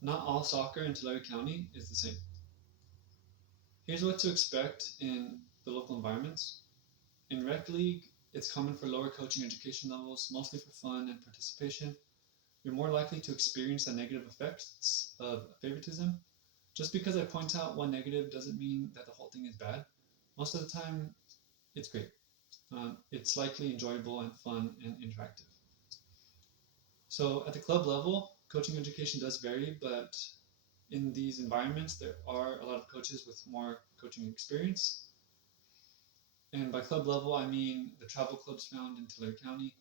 Not all soccer in Tulare County is the same. Here's what to expect in the local environments. In rec league, it's common for lower coaching education levels, mostly for fun and participation. You're more likely to experience the negative effects of favoritism. Just because I point out one negative doesn't mean that the whole thing is bad. Most of the time, it's great. It's likely enjoyable and fun and interactive. So at the club level, coaching education does vary, but in these environments, there are a lot of coaches with more coaching experience. And by club level, I mean the travel clubs found in Tulare County.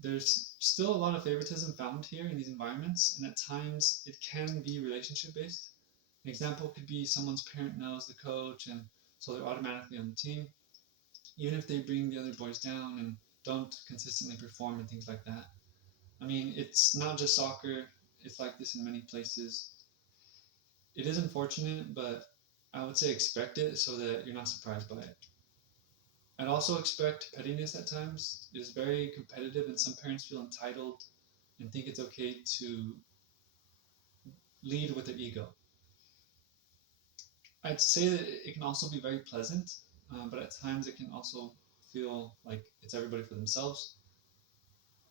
There's still a lot of favoritism found here in these environments, and at times it can be relationship based. An example could be someone's parent knows the coach, and so they're automatically on the team, even if they bring the other boys down and don't consistently perform and things like that. I mean, it's not just soccer, it's like this in many places. It is unfortunate, but I would say expect it so that you're not surprised by it. I'd also expect pettiness at times. It is very competitive, and some parents feel entitled and think it's okay to lead with their ego. I'd say that it can also be very pleasant, but at times it can also feel like it's everybody for themselves,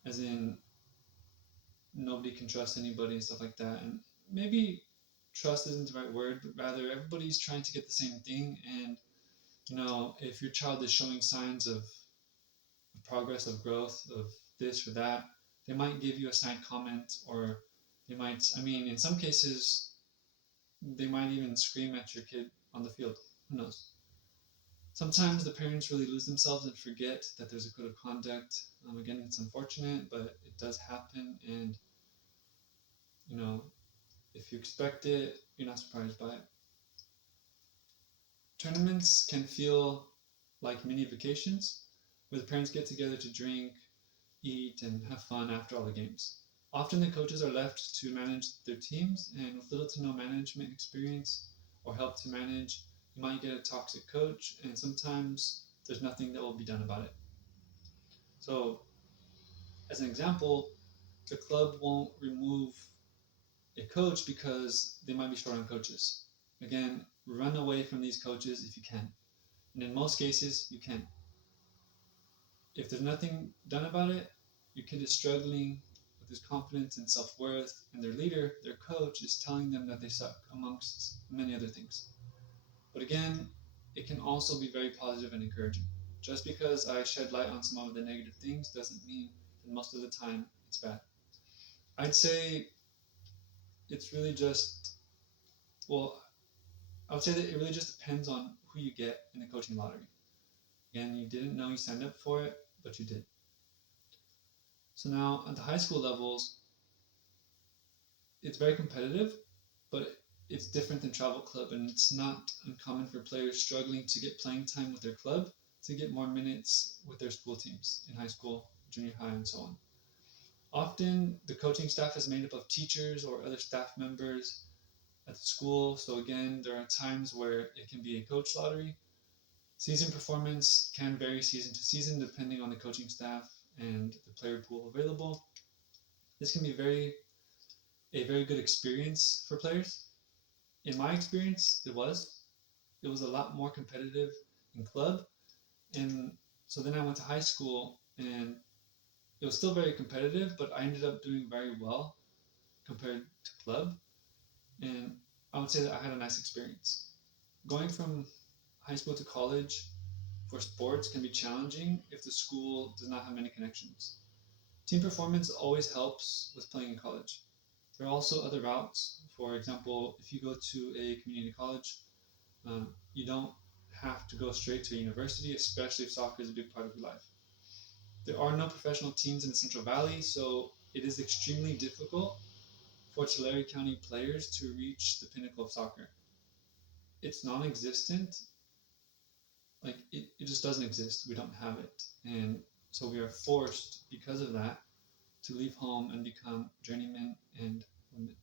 as in nobody can trust anybody and stuff like that. And maybe trust isn't the right word, but rather everybody's trying to get the same thing. And if your child is showing signs of progress, of growth, of this or that, they might give you a snide comment, or they might, I mean, in some cases, they might even scream at your kid on the field. Who knows? Sometimes the parents really lose themselves and forget that there's a code of conduct. Again, it's unfortunate, but it does happen. And, you know, if you expect it, you're not surprised by it. Tournaments can feel like mini vacations where the parents get together to drink, eat, and have fun after all the games. Often the coaches are left to manage their teams, and with little to no management experience or help to manage, you might get a toxic coach, and sometimes there's nothing that will be done about it. So, as an example, the club won't remove a coach because they might be short on coaches. Again, run away from these coaches if you can. And in most cases, you can. If there's nothing done about it, your kid is struggling with his confidence and self worth, and their leader, their coach, is telling them that they suck, amongst many other things. But again, it can also be very positive and encouraging. Just because I shed light on some of the negative things doesn't mean that most of the time it's bad. I'd say it's really just, well, I would say that it really just depends on who you get in the coaching lottery. Again, you didn't know you signed up for it, but you did. So now at the high school levels, it's very competitive, but it's different than travel club, and it's not uncommon for players struggling to get playing time with their club to get more minutes with their school teams in high school, junior high, and so on. Often, the coaching staff is made up of teachers or other staff members at the school. So again, there are times where it can be a coach lottery. Season performance can vary season to season depending on the coaching staff and the player pool available. This can be a very good experience for players. In my experience, it was a lot more competitive in club, and so then I went to high school, and it was still very competitive, but I ended up doing very well compared to club, and I would say that I had a nice experience. Going from high school to college for sports can be challenging if the school does not have many connections. Team performance always helps with playing in college. There are also other routes. For example, if you go to a community college, you don't have to go straight to a university, especially if soccer is a big part of your life. There are no professional teams in the Central Valley, so it is extremely difficult for Tulare County players to reach the pinnacle of soccer. It's non existent, like it just doesn't exist. We don't have it. And so we are forced, because of that, to leave home and become journeymen and women.